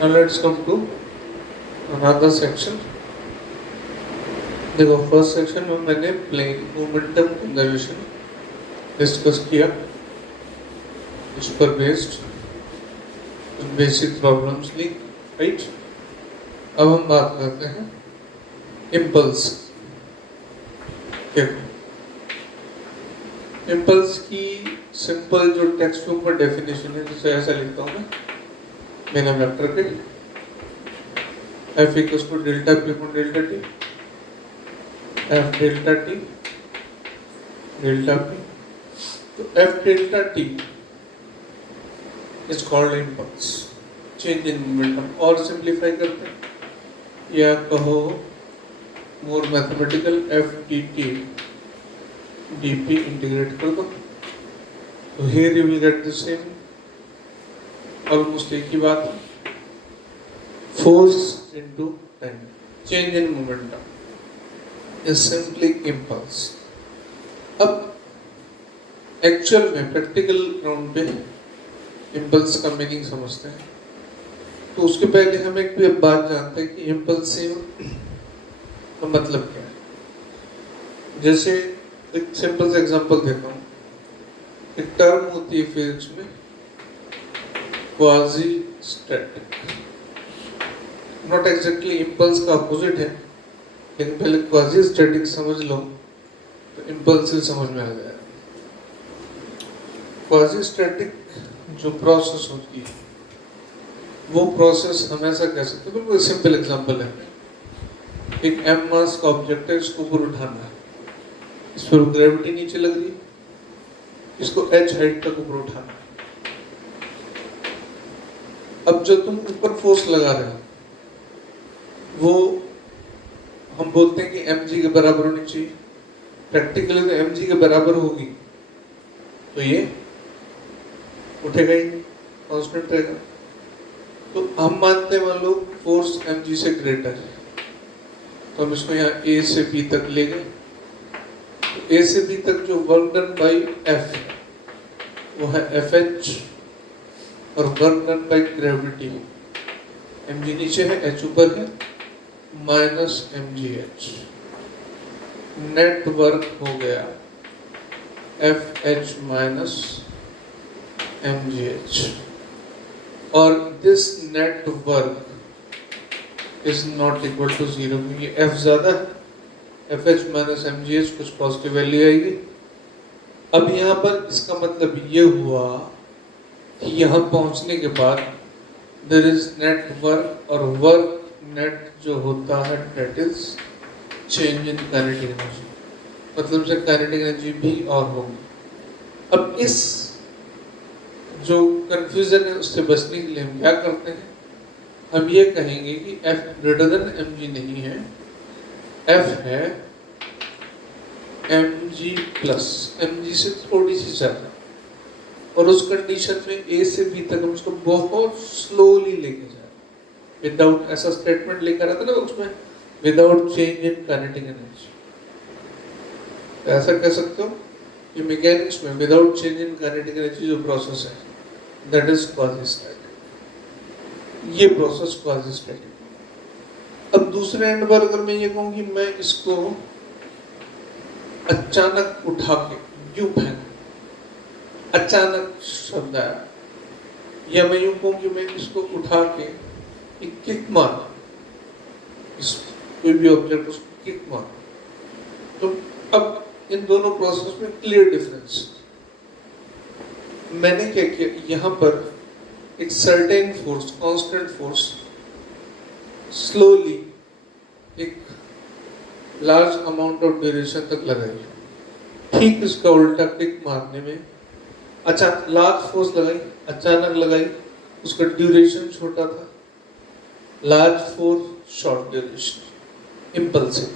Now let's come to another section. देखो first section में मैंने प्लेन मोमेंटम कंजर्वेशन डिस्कस किया, इस पर बेस्ड बेसिक प्रॉब्लम्स ली, राइट। अब हम बात करते हैं इम्पल्स। देखो इम्पल्स की सिंपल जो टेक्स्ट बुक में डेफिनेशन है, जैसे ऐसा लिखता हूँ मैं बिना वेक्टर के, F equals to delta P upon delta T, F delta T delta P। तो F delta T is called impulse, change in momentum. और सिंप्लीफाई करते हैं या कहो more mathematical, F dt dp integrate कर दो, तो here you will get the same, almost एक ही बात है। Force into time, change in momentum is simply impulse. अब एक्चुअल में प्रैक्टिकल ग्राउंड पे इम्पल्स का मीनिंग समझते हैं, तो उसके पहले हम एक भी बात जानते हैं कि इम्पल्सिव का मतलब क्या है। जैसे एक सिंपल सा एग्जांपल देता हूँ। एक टर्म होती है फिजिक्स में quasi static, not exactly impulse का अपोजिट है, लेकिन पहले क्वाजी स्टैटिक समझ लो तो इम्पल्सिव समझ में आ जाएगा। क्वाजी स्टैटिक जो प्रोसेस होती है वो प्रोसेस हम ऐसा कह सकते हैं, बिल्कुल सिंपल एग्जांपल है। एक m मास का ऑब्जेक्ट है, इसको ऊपर उठाना है, इस पर ग्रेविटी नीचे लग रही है, इसको h हाइट तक ऊपर उठाना है। अब जो तुम ऊपर फोर्स लगा रहे हो वो हम बोलते हैं कि mg के बराबर होनी चाहिए। प्रैक्टिकली तो mg के बराबर होगी तो ये उठेगा ही, कांस्टेंट रहेगा। तो हम मानते हैं मान लो फोर्स mg से ग्रेटर है, तो हम इसको यहाँ a से b तक ले गए। तो a से b तक जो वर्क डन बाई f वो है fh, और work done by gravity mg नीचे है h ऊपर है, माइनस mgh। नेट वर्क हो गया fh माइनस mgh, और this net work is not equal to 0, क्योंकि f ज्यादा है, fh माइनस mgh कुछ पॉजिटिव वैल्यू आएगी। अब यहाँ पर इसका मतलब ये हुआ कि यहाँ पहुँचने के बाद देयर इज नेट वर्क, और वर्क नेट जो होता है that is change in kinetic energy, मतलब से काइनेटिक एनर्जी भी और होगी। अब इस जो कंफ्यूजन है उससे बचने के लिए हम क्या करते हैं, हम ये कहेंगे कि F ग्रेटर देन mg नहीं है, F है mg प्लस, mg से थोड़ी सी ज्यादा, और उस कंडीशन में a से b तक हम उसको बहुत स्लोली लेके जाए, विदाउट, ऐसा स्टेटमेंट लेकर आता ना उसमें, without change in kinetic energy. ऐसा कह सकते हो कि मैकेनिक्स में without change in kinetic energy जो प्रोसेस है दैट इज क्वाजी स्टैटिक, ये प्रोसेस क्वाजी स्टैटिक। अब दूसरे एंड पर अगर मैं ये कहूँ कि मैं इसको अचानक उठा के यूं फेंक, अचानक शब्द आया, या मैं यूं कहूँ कि मैं इसको उठा के एक किक मार, इस कोई भी ऑब्जेक्ट उसको किक मार, तो अब इन दोनों प्रोसेस में क्लियर डिफरेंस। मैंने क्या किया, यहाँ पर एक certain force, constant force slowly एक लार्ज अमाउंट ऑफ ड्यूरेशन तक लगाई। ठीक इसका उल्टा किक मारने में अचानक लार्ज फोर्स लगाई, अचानक लगाई, उसका ड्यूरेशन छोटा था, large force short duration, impulsive.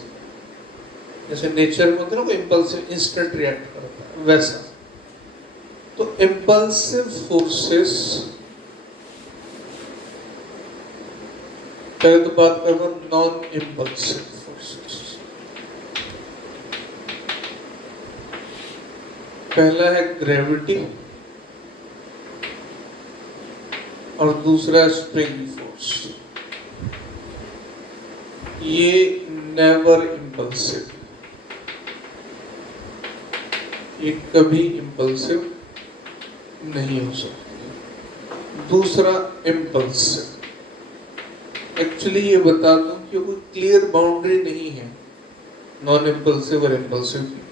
जैसे नेचर में होता है ना कोई इम्पल्सिव इंस्टेंट रिएक्ट करता है, वैसा। तो इम्पल्सिव फोर्सेस, पहले तो बात करता हूँ नॉन इम्पल्सिव फोर्सेस। पहला है ग्रेविटी और दूसरा स्प्रिंग फोर्स। ये नेवर इम्पल्सिव, ये कभी इम्पल्सिव नहीं हो सकती। दूसरा इम्पल्सिव, एक्चुअली ये बता दूं कि कोई क्लियर बाउंड्री नहीं है नॉन इम्पल्सिव और इम्पल्सिव की।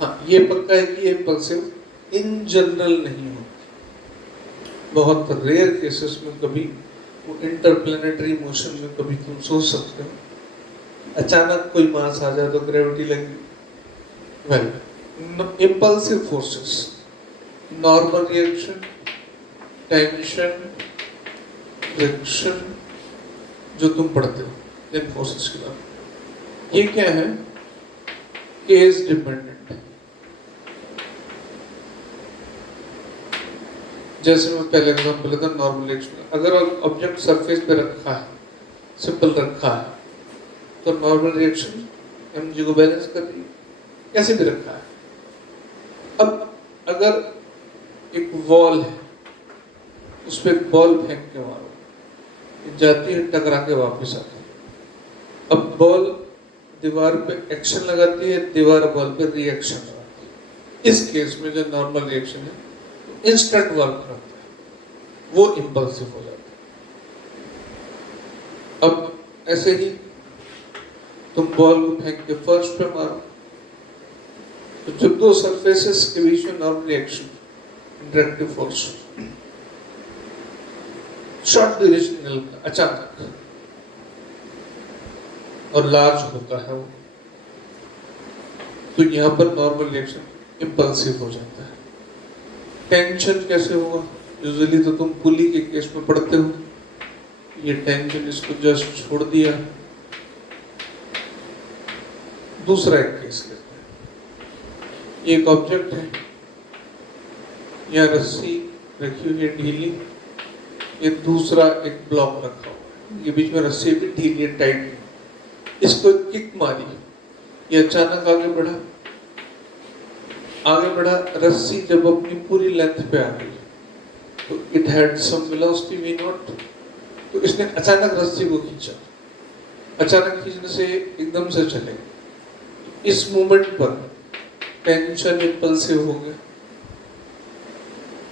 हाँ, ये पक्का है कि ये इम्पल्सिव इन जनरल नहीं होती। बहुत रेयर केसेस में कभी वो इंटरप्लेनेटरी मोशन में कभी तुम सोच सकते हो अचानक कोई मास आ जाए तो ग्रेविटी लगी। Well, impulsive forces, normal reaction, tension, friction, जो तुम पढ़ते हो इन फोर्सेस के बारे, ये क्या है? Case dependent. जैसे मैं पहले एग्जांपल लेता हूं, नॉर्मल रिएक्शन। अगर ऑब्जेक्ट सरफेस पे रखा है, सिंपल रखा है, तो नॉर्मल रिएक्शन mg को बैलेंस कर रही है, कैसे भी रखा है। अब अगर एक वॉल है, उस पर एक बॉल फेंक के मारो, जाती है टकरा के वापस आती है। अब बॉल दीवार पे एक्शन लगाती है, दीवार बॉल पे रिएक्शन लगाती है। इस केस में जो नॉर्मल रिएक्शन है इंस्टेंट वर्क करता है, वो इम्पल्सिव हो जाता है। अब ऐसे ही तुम बॉल को फेंक के फर्श पे मारो, तो जब दो सरफेसेस के बीच में normal reaction, interactive force, short duration का अचानक और लार्ज होता है वो, तो यहां पर नॉर्मल रिएक्शन इम्पल्सिव हो जाता है। टेंशन कैसे होगा? यूजुअली तो तुम पुली के केस में पढ़ते हो, ये टेंशन इसको जस्ट छोड़ दिया। दूसरा एक केस लेते हैं, एक ऑब्जेक्ट है, यहाँ रस्सी रखी हुई है ढीली, ये दूसरा एक ब्लॉक रखा हुआ है, ये बीच में रस्सी भी ढीली है, टाइट है। इसको किक मारी, ये अचानक आगे बढ़ा, रस्सी जब अपनी पूरी लेंथ पे आ गई तो it had some velocity v naught, तो इसने अचानक रस्सी को खींचा। अचानक खींचने से एकदम से चले, इस मोमेंट पर टेंशन इम्पल्सिव हो गया।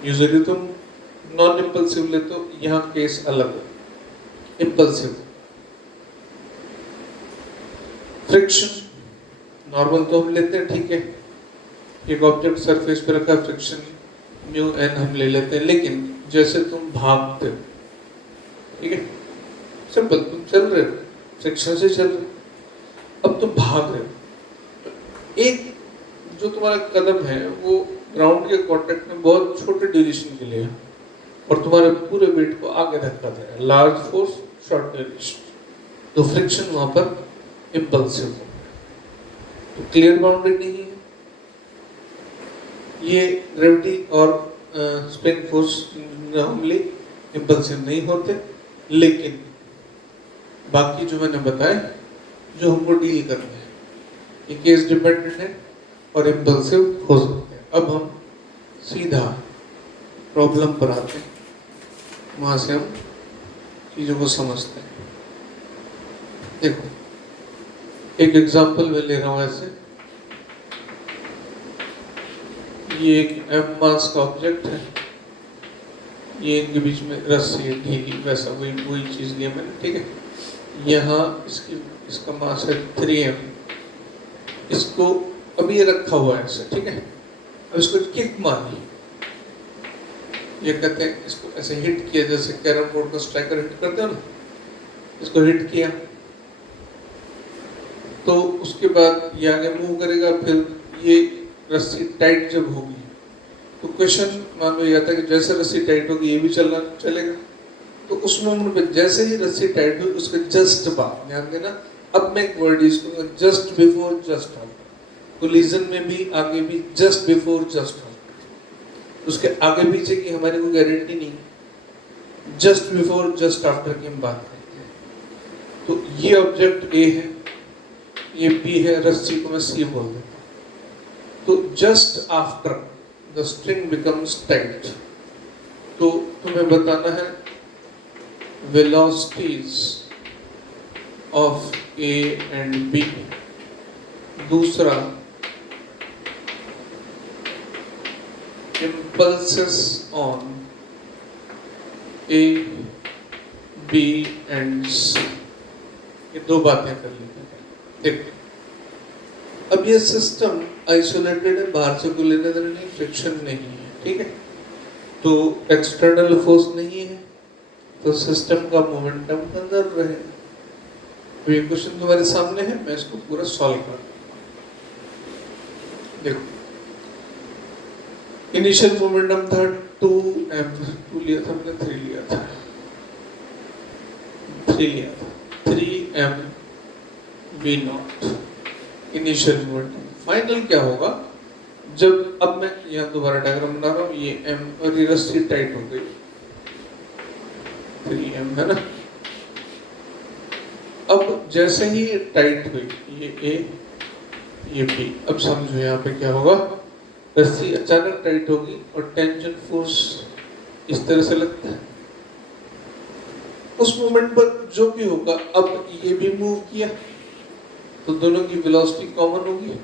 यूजुअली तुम नॉन इम्पल्सिव लेते हो, यहाँ केस अलग है, इम्पल्सिव। फ्रिक्शन नॉर्मल तो हम लेते हैं, ठीक है, एक ऑब्जेक्ट सरफेस पे रखा, फ्रिक्शन म्यू एन हम ले लेते हैं। लेकिन जैसे तुम भागते हो, ठीक है, सिंपल, तुम चल रहे हो, फ्रिक्शन से चल रहे हो, अब तुम भाग रहे हो, एक जो तुम्हारा कदम है वो ग्राउंड के कांटेक्ट में बहुत छोटे ड्यूरेशन के लिए है और तुम्हारे पूरे वेट को आगे धक्का दे रहा है, लार्ज फोर्स, शॉर्ट ड्यूरेशन, तो फ्रिक्शन वहां पर इम्पल्सिव हो गया। तो क्लियर बाउंड्री नहीं है। ये ग्रेविटी और स्प्रिंग फोर्स नॉर्मली इम्पल्सिव नहीं होते, लेकिन बाकी जो मैंने बताए जो हमको डील करना है, ये केस डिपेंडेंट है और इम्पल्सिव हो सकते हैं। अब हम सीधा प्रॉब्लम पर आते हैं, वहां से हम चीजों को समझते हैं। देखो, एक एग्जांपल मैं ले रहा हूं ऐसे, ये एक m मास का ऑब्जेक्ट है, ये इनके बीच में रस्सी है ढीली, वैसा वही चीज लिया मैंने, ठीक है। यहाँ इसका मास है 3m, इसको अभी ये रखा हुआ है ऐसे, ठीक है। अब इसको किक मारी, ये कहते हैं इसको ऐसे हिट किया, जैसे कैरम बोर्ड का स्ट्राइकर हिट करते हो ना, इसको हिट किया तो उसके बाद ये आगे मूव करेगा, फिर ये रस्सी टाइट जब होगी तो क्वेश्चन मान लो ये आता है कि जैसे रस्सी टाइट होगी ये भी चलेगा। तो उस मोमेंट पे जैसे ही रस्सी टाइट हुई उसके जस्ट बाद, ध्यान देना, अब मैं एक वर्ड यूज करूंगा, just before just after. Collision में भी आगे भी जस्ट बिफोर जस्ट आफ्टर, उसके आगे पीछे की हमारी कोई गारंटी नहीं, जस्ट बिफोर जस्ट आफ्टर की हम बात करते हैं। तो ये ऑब्जेक्ट ए है, ये बी है, रस्सी को मैं सी बोल देता हूँ। तो just after the string becomes tight, तो तुम्हें बताना है velocities of A and B, दूसरा impulses on A, B and C। ये दो बातें कर ली। देखो, अब ये सिस्टम आइसोलेटेड है, बाहर से कोई लेने देने नहीं, फ्रिक्शन नहीं है, ठीक है, तो एक्सटर्नल फोर्स नहीं है, तो सिस्टम का मोमेंटम कंजर्व रहेगा। तो ये क्वेश्चन तुम्हारे सामने है, मैं इसको पूरा सॉल्व कर देखो। इनिशियल मोमेंटम था 2m, 2 लिया था हमने, 3 लिया था, 3m v not initial momentum. Final क्या होगा, जब अब मैं यहाँ दोबारा डायग्राम बना रहा हूँ, ये m और ये रस्सी टाइट हो गई, 3m है ना। अब जैसे ही टाइट हुई, ये A ये B, अब समझो यहाँ पे क्या होगा, रस्सी अचानक टाइट होगी और टेंशन फोर्स इस तरह से लगता है, उस मोमेंट पर जो भी होगा, अब ये भी मूव किया तो दोनों की वेलोसिटी कॉमन होगी,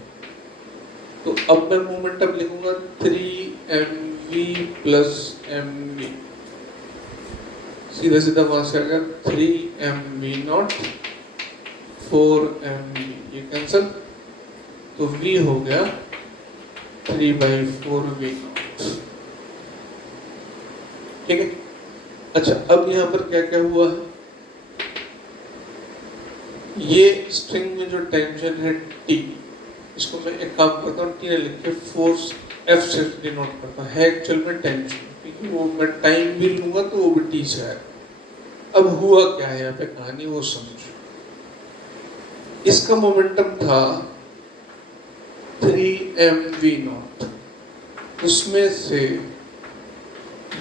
तो अब मैं मोमेंटम लिखूंगा 3mv प्लस mv, सीधा सीधा वहां से आ गया 3mv नॉट 4mv, ये कैंसल, तो v हो गया 3/4v नॉट, ठीक है। अच्छा, अब यहाँ पर क्या क्या हुआ है, ये स्ट्रिंग में जो टेंशन है T, इसको मैं एक काम करता हूँ, T ने लिख के फोर्स F से डिनोट करता है एक्चुअल में टेंशन, क्योंकि वो मैं टाइम भी लूंगा तो वो भी T से आएगा। अब हुआ क्या है यहाँ पे कहानी, वो समझो। इसका मोमेंटम था 3mv नॉट, उसमें से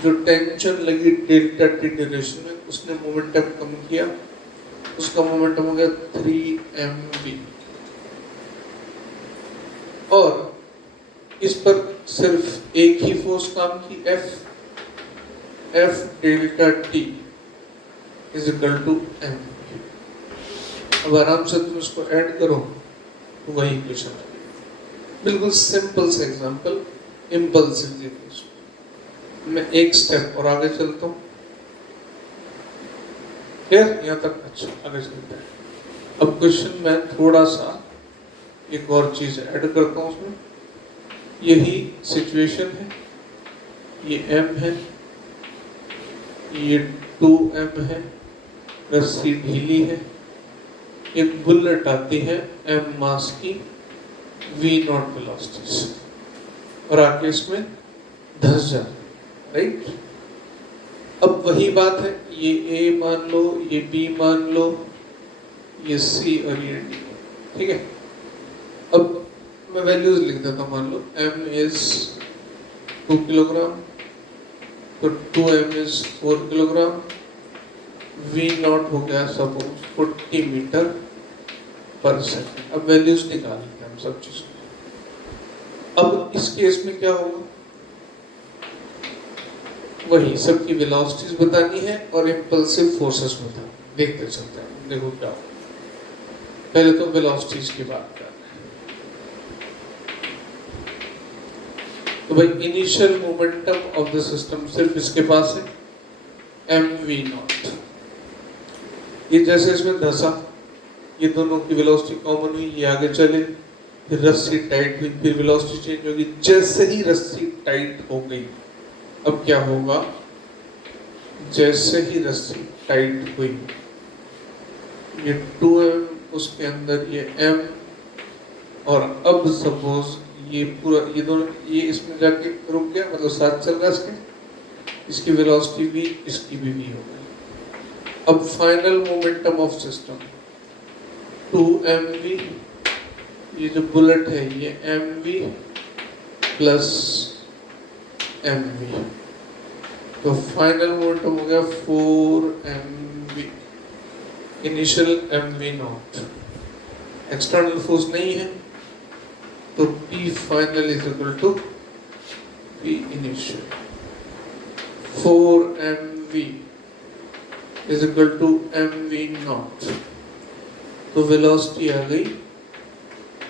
जो टेंशन लगी डेल्टा टी ड्यूरेशन में, उसने मोमेंटम कम किया, उसका मोमेंटम हो गया 3mv, और इस पर सिर्फ एक ही फोर्स काम की, F delta T is equal to m। अब आराम से तुम इसको ऐड करो तो वही इक्वेशन है, बिल्कुल सिंपल सा एग्जांपल, इम्पल्सिव इक्वेशन। मैं एक स्टेप और आगे चलता हूँ, क्लियर यहाँ तक? अच्छा, आगे चलते हैं। अब क्वेश्चन में थोड़ा सा एक और चीज ऐड करता हूँ उसमें, यही सिचुएशन है, ये m है, ये 2m है, रस्सी ढीली है, एक बुलेट आती है m मास की, v नॉट वेलोसिटी से, और आके इसमें धंस जाती, राइट। अब वही बात है, ये A मान लो, ये B मान लो, ये C और ये D, ठीक है। अब मैं वैल्यूज लिख देता हूँ, मान लो m इज 2 किलोग्राम, तो 2m is 4 kilogram, v not हो गया सपोज 40 मीटर पर सेकंड। अब वैल्यूज निकाल लेते हैं हम सब चीज। अब इस केस में क्या होगा, वही सबकी वेलोसिटीज बतानी है और इम्पल्सिव फोर्सेस बतानी, देखते चलते हैं, देखो क्या होगा। पहले तो वेलोसिटीज की बात कर रहे हैं, तो भाई initial momentum of the system सिर्फ इसके पास है mv नॉट, ये जैसे इसमें धंसा, ये दोनों की वेलोसिटी कॉमन हुई, ये आगे चले, फिर रस्सी टाइट हुई, फिर वेलोसिटी चेंज होगी। जैसे ही रस्सी टाइट हो गई, अब क्या होगा, जैसे ही रस्सी टाइट हुई, ये 2m उसके अंदर ये m, और अब सपोज ये पूरा, ये दोनों, ये इसमें जाके रुक गया, मतलब साथ चल रहा इसके, इसकी वेलोसिटी v, इसकी भी v हो गई। अब final momentum of system 2mv, ये जो बुलेट है ये mv प्लस mv, तो फाइनल मोमेंटम हो गया 4mv, initial mv naught, external force नहीं है, तो P final is equal to P initial. 4mv is equal to M V naught, तो वेलोसिटी आ गई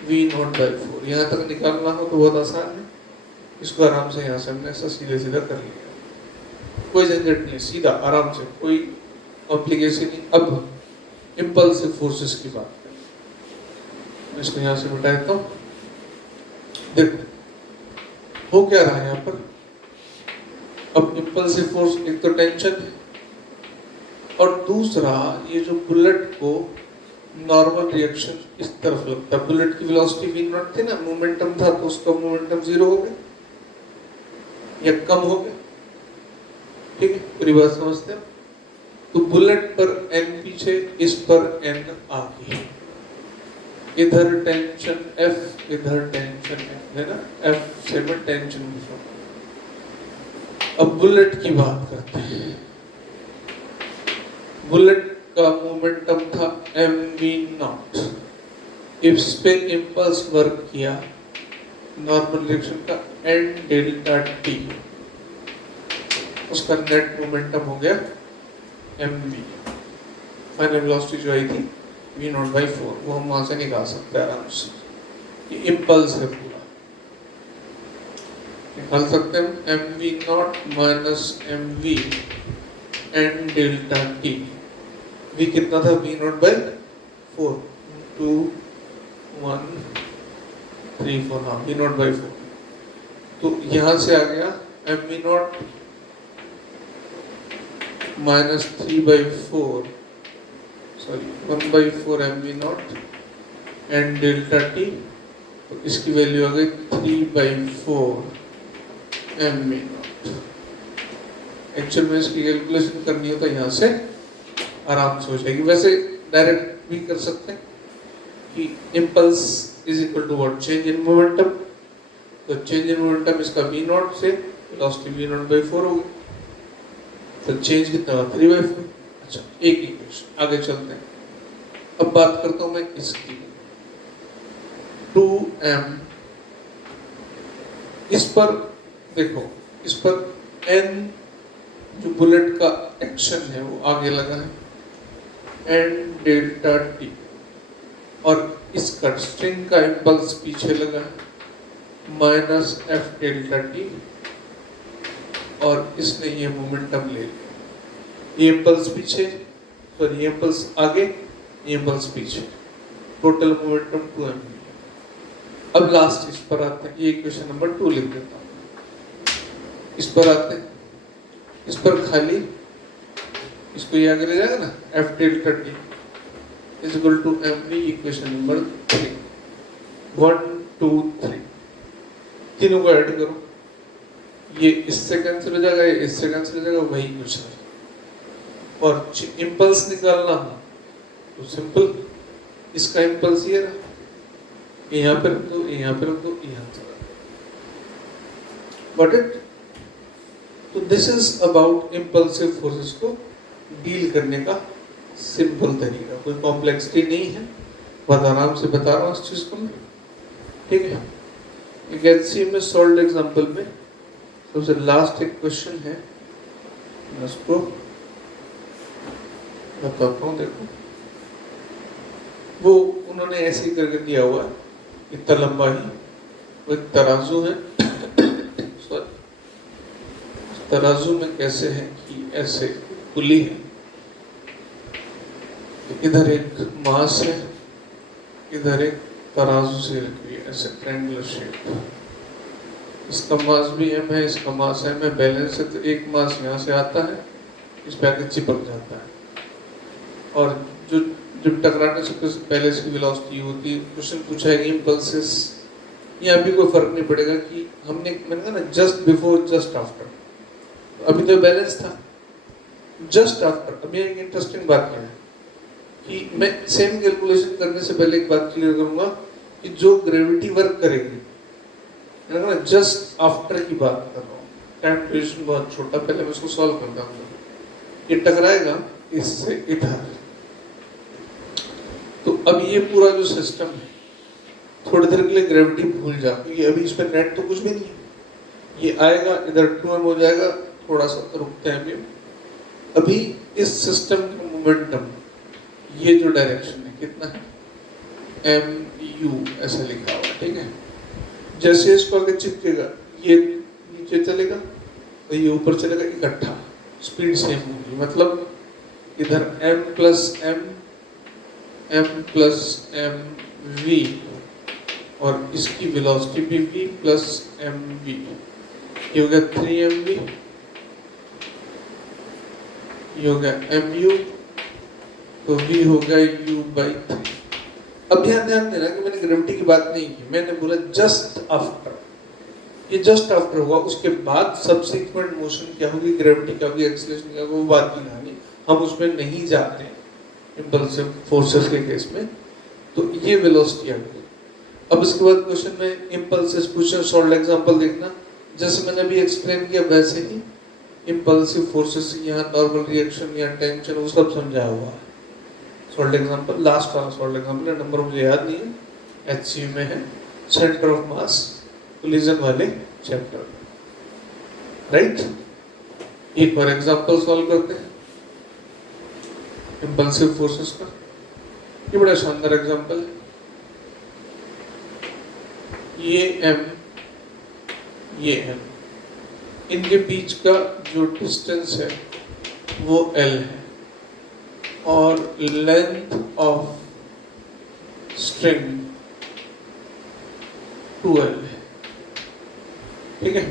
वी नॉट बाई 4। यहाँ तक निकालना हो तो बहुत आसान है, इसको आराम से यहाँ से हमने ऐसा सीधे सीधा कर लिया, कोई झंझट नहीं, सीधा आराम से, कोई कॉम्प्लिकेशन नहीं। अब इम्पल्सिव फोर्सेस की बात करें, मैं इसको यहाँ से मिटा देता हूँ। देखो हो क्या रहा है यहाँ पर, अब इम्पल्सिव फोर्स एक तो टेंशन है, और दूसरा ये जो बुलेट को नॉर्मल रिएक्शन इस तरफ लगता है, बुलेट की वेलोसिटी वी नॉट थी ना, मोमेंटम था, तो उसका मोमेंटम 0 हो गया या कम हो गया, ठीक है, पूरी बात समझते हैं। तो बुलेट पर n पीछे, इस पर n आगे, इधर टेंशन F, इधर टेंशन F है ना, F से मैं टेंशन बुझा। अब बुलेट की बात करते हैं। बुलेट का मोमेंटम था mv0, इस पे इम्पल्स वर्क किया नॉर्मल रिएक्शन का n डेल्टा t, उसका नेट मोमेंटम हो गया mv। फाइनल वेलोसिटी जो आई थी v0 by 4, वो हम वहां से निकाल सकते हैं आराम से, ये इम्पल्स है पूरा, निकाल सकते हैं mv0 minus mv n delta t। v कितना था, v0 by 4, 2 1 3 4, हाँ v0 by 4, तो यहाँ से आ गया mv0 minus 3 by 4, sorry 1 by 4 mv0 n delta t, तो इसकी वैल्यू आ गई 3 by 4 mv0। एक्चुअल में इसकी कैलकुलेशन करनी हो तो यहाँ से आराम से हो जाएगी, वैसे डायरेक्ट भी कर सकते हैं कि impulse is equal to what, change in momentum, तो चेंज इन मोमेंटम इसका v0 से वेलोसिटी v0 by 4 हो गई, तो चेंज कितना हुआ 3 by 4। अच्छा एक इक्वेशन, आगे चलते हैं। अब बात करता हूं मैं इसकी, 2m, इस पर देखो, इस पर n जो बुलेट का एक्शन है वो आगे लगा है n डेल्टा t, और इसका स्ट्रिंग का इम्पल्स पीछे लगा है माइनस f डेल्टा t, और इसने ये मोमेंटम ले लिया, ये इम्पल्स पीछे, सॉरी ये इम्पल्स आगे, ये इम्पल्स पीछे, टोटल मोमेंटम 2m। अब लास्ट इस पर आते हैं, ये इक्वेशन नंबर 2 लिख देता हूँ। इस पर आते हैं, इस पर खाली इसको ये आगे ले जाएगा ना, f delta t is equal to mv, equation number 3, 1 2 3, तीनों को ऐड करो, ये इससे कैंसिल हो जाएगा, ये इससे कैंसिल हो जाएगा, वही कुछ है। और इम्पल्स निकालना हो तो सिंपल, इसका इम्पल्स ये रहा, यहाँ पे रख दो, यहाँ पे रख दो, यहाँ पे रख दो, गॉट इट। तो this is about impulsive forces को डील करने का सिंपल तरीका, कोई कॉम्प्लेक्सिटी नहीं है, बहुत आराम से बता रहा हूँ इस चीज को मैं, ठीक है। एक एलसीएम में सॉल्व्ड एग्जांपल में सबसे लास्ट एक क्वेश्चन है, मैं उसको बताता हूँ। देखो वो उन्होंने ऐसे ही करके दिया हुआ है, इतना लंबा ही, वो एक तराजू है तराजू में कैसे है कि ऐसे पुली है, इधर एक मास है, इधर एक तराजू से रखी है ऐसे ट्रायंगुलर शेप, इसका मास भी m है, इसका मास m है, बैलेंस है, तो एक मास यहाँ से आता है, इस पे आके चिपक जाता है, और जो जब टकराने से पहले इसकी वेलोसिटी होती है। क्वेश्चन पूछा है इम्पल्सेस, यहाँ भी कोई फर्क नहीं पड़ेगा कि हमने, मैंने कहा ना जस्ट बिफोर जस्ट आफ्टर, अभी तो बैलेंस था, जस्ट आफ्टर। अभी एक इंटरेस्टिंग बात क्या है कि मैं सेम कैलकुलेशन करने से पहले एक बात क्लियर करूंगा कि जो ग्रेविटी वर्क करेगी, मैंने कहा ना जस्ट आफ्टर की बात कर रहा हूँ, टाइम ड्यूरेशन बहुत छोटा, पहले मैं इसको सॉल्व करता हूँ। ये टकराएगा इससे इधर, तो अब ये पूरा जो सिस्टम है थोड़ी देर के लिए ग्रेविटी भूल जा, क्योंकि अभी इस पर नेट तो कुछ भी नहीं है, ये आएगा इधर 2m हो जाएगा, थोड़ा सा रुकते हैं अभी, अभी इस सिस्टम का मोमेंटम, ये जो डायरेक्शन है कितना है, एम यू ऐसा लिखा हुआ, ठीक है। जैसे इसको आगे चिपकेगा ये नीचे चलेगा और ये ऊपर चलेगा, इकट्ठा स्पीड सेम होगी। मतलब इधर m प्लस एम वी और इसकी वेलोसिटी भी v प्लस एम वी, ये हो गया 3mv, ये हो गया mu, तो v हो गया u/3। अब यहाँ ध्यान देना कि मैंने ग्रेविटी की बात नहीं की, मैंने बोला जस्ट आफ्टर, ये जस्ट आफ्टर हुआ, उसके बाद सब्सिक्वेंट मोशन क्या होगी, ग्रेविटी क्या होगी, एक्सीलरेशन क्या होगी, वो बात की कहानी, हम उसमें नहीं जाते इंपल्सिव फोर्सेस के केस में। तो ये वेलोसिटी आ गई। अब इसके बाद क्वेश्चन में इंपल्सिव क्वेश्चन शॉर्ट एग्जांपल देखना, जैसे मैंने अभी एक्सप्लेन किया वैसे ही इंपल्सिव फोर्सेस, यहाँ नॉर्मल रिएक्शन या टेंशन वो सब समझा हुआ है। शॉर्ट एग्जांपल, लास्ट वाला शॉर्ट एग्जांपल, नंबर मुझे याद नहीं है, HCU में है, सेंटर ऑफ मास कोलिजन वाले चैप्टर, राइट। एक और एग्जांपल सॉल्व करते हैं इंपल्सिव फोर्सेस का। ये बड़ा शानदार एग्जांपल है, ये m, ये m, इनके बीच का जो डिस्टेंस है वो l है और लेंथ ऑफ स्ट्रिंग 2l है, ठीक है।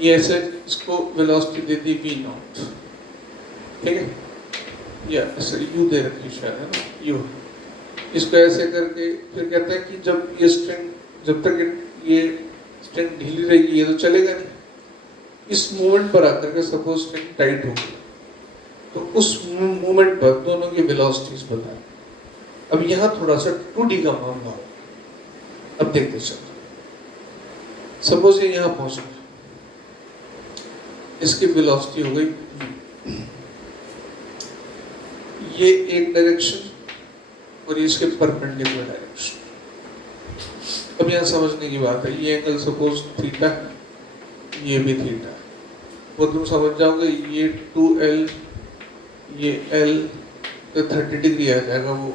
ये ऐसे इसको वेलोसिटी दे दी v0, ठीक है, या ऐसे u दे रखी शायद, है ना, u। इसको ऐसे करके फिर कहते हैं कि जब ये स्ट्रिंग, जब तक ये स्ट्रिंग ढीली रहेगी ये तो चलेगा नहीं, इस मोमेंट पर आकर के सपोज स्ट्रिंग टाइट होगी, तो उस मोमेंट पर दोनों की वेलोसिटीज बताएं। अब यहाँ थोड़ा सा 2D का मामला हो, अब देखते चलो। सपोज ये यहाँ पहुंच गया, इसकी वेलोसिटी हो गई, ये एक डायरेक्शन और ये इसके परपेंडिकुलर डायरेक्शन। अब यहाँ समझने की बात है, ये एंगल सपोज थीटा है, ये भी थीटा है, वो तुम समझ जाओगे, ये 2l, ये l, तो 30 डिग्री आ जाएगा वो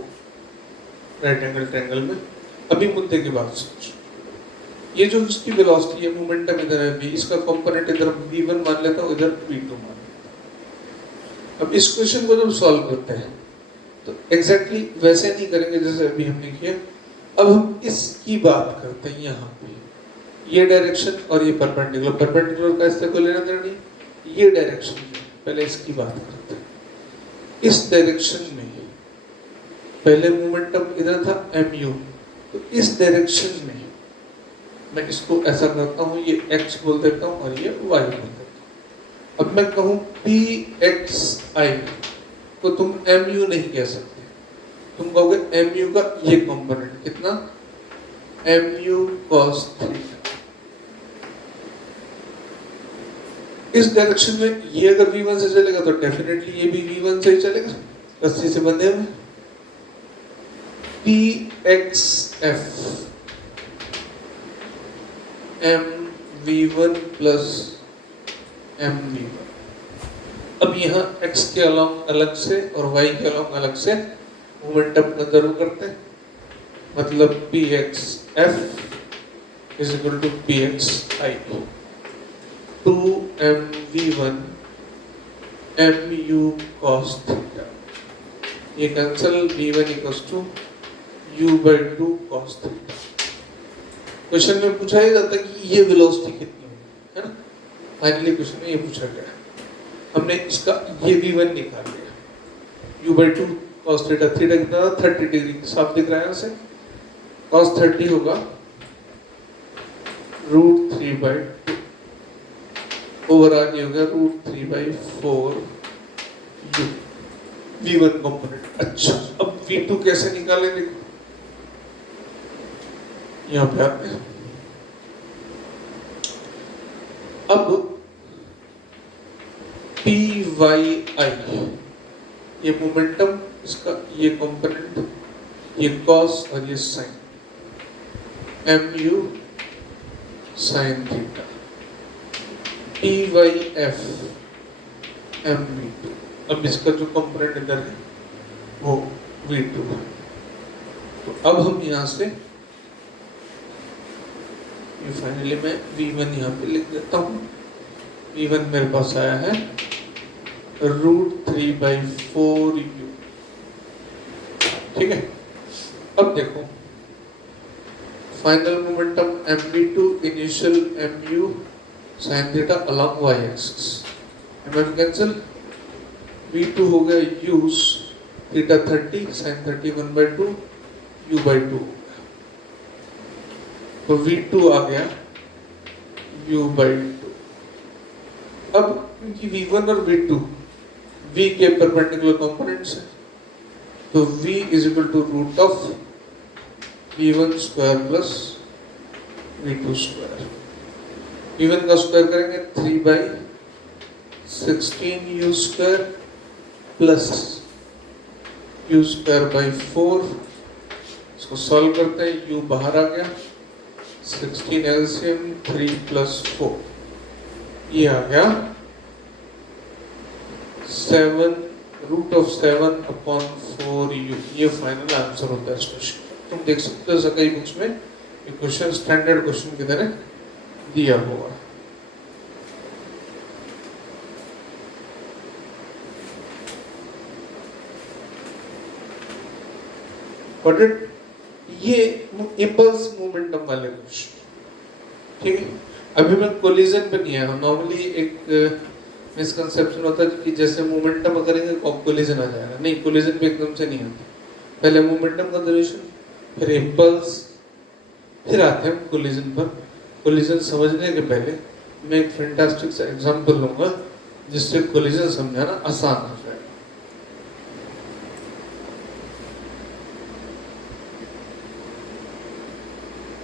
राइट एंगल ट्रायंगल में। अभी मुद्दे की बात सोच, ये जो इसकी वेलोसिटी है, मोमेंटम इधर है v, इसका कंपोनेंट इधर v1 मान लेता हूँ, इधर v2 मान लेता हूँ। अब इस क्वेश्चन को जब सॉल्व करते हैं तो एग्जैक्टली वैसे नहीं करेंगे जैसे अभी हमने किया। अब हम इसकी बात करते हैं, यहाँ पे ये डायरेक्शन और ये परपेंडिकुलर, परपेंडिकुलर का इससे कोई लेना देना नहीं, ये डायरेक्शन पहले इसकी बात करते हैं। इस डायरेक्शन में पहले मोमेंटम इधर था mu, तो इस डायरेक्शन में मैं इसको ऐसा करता हूँ, ये x बोल देता हूँ और ये y बोल देता हूँ। अब मैं कहूँ pxi, तो तुम mu नहीं कह सकते, तुम कहोगे mu का ये कंपोनेंट कितना, mu cos थीटा। इस डायरेक्शन में ये अगर v1 से चलेगा तो डेफिनेटली ये भी v1 से ही चलेगा, रस्सी से बंधे हुए। pxf mv1 plus mv1। अब यहाँ x के अलॉन्ग अलग से और y के अलॉन्ग अलग से मोमेंटम कंजर्व करते हैं, मतलब pxf is equal to pxi, 2mv1 mu cos theta, ये cancel, v1 equals to u/2 cos theta। Question में पूछा ही जाता है कि ये वेलोसिटी कितनी है ना, फाइनली क्वेश्चन में ये पूछा गया, हमने इसका ये v1 निकाल लिया, u/2 cos थीटा, थीटा कितना था 30 डिग्री, साफ दिख रहा है यहाँ से, cos 30 होगा √3/2 ओवर आज ये हो गया √3/4 u, v1 कंपोनेंट। अच्छा, अब v2 कैसे निकालें, देखो यहाँ पे आते हैं। अब pyi, ये मोमेंटम, इसका ये कंपोनेंट, ये cos और ये sin, mu sin theta. pyf mv2। अब इसका जो कंपोनेंट इधर है वो v2 है। तो अब हम यहाँ से ये फाइनली मैं v1 यहाँ पे लिख देता हूँ। v1 मेरे पास आया है √3/4u। ठीक है, अब देखो final momentum mv2 initial mu sin theta along y axis, mm cancel, v2 हो गया u थीटा 30 sin 30 1/2 u/2। तो v2 आ गया u/2। अब क्योंकि v1 और v2 v के परपेंडिकुलर कंपोनेंट्स हैं, तो v is equal to root of v1 square plus v2 square. v1 का स्क्वायर करेंगे 3/16 u square plus u square by 4। इसको सॉल्व करते हैं, u बाहर आ गया, 16 एलसीएम 3 + 4, ये आ गया 7√7/4u। ये फाइनल आंसर होता है इस क्वेश्चन। तुम देख सकते हो कई बुक्स में ये क्वेश्चन स्टैंडर्ड क्वेश्चन की तरह दिया हुआ है। Got it? ये इंपल्स मोमेंटम वाले क्वेश्चन। ठीक है, अभी मैं कोलिजन पे नहीं आया। नॉर्मली एक मिसकंसेप्शन होता है कि जैसे मोमेंटम करेंगे कोलिजन आ जाएगा। नहीं, कोलिजन पे एकदम से नहीं आता। पहले मोमेंटम कंजर्वेशन, फिर इंपल्स, फिर आते हैं कोलिजन पर। कोलिजन समझने के पहले मैं एक फैंटास्टिक सा एग्जांपल लूंगा जिससे कोलिजन समझाना आसान है।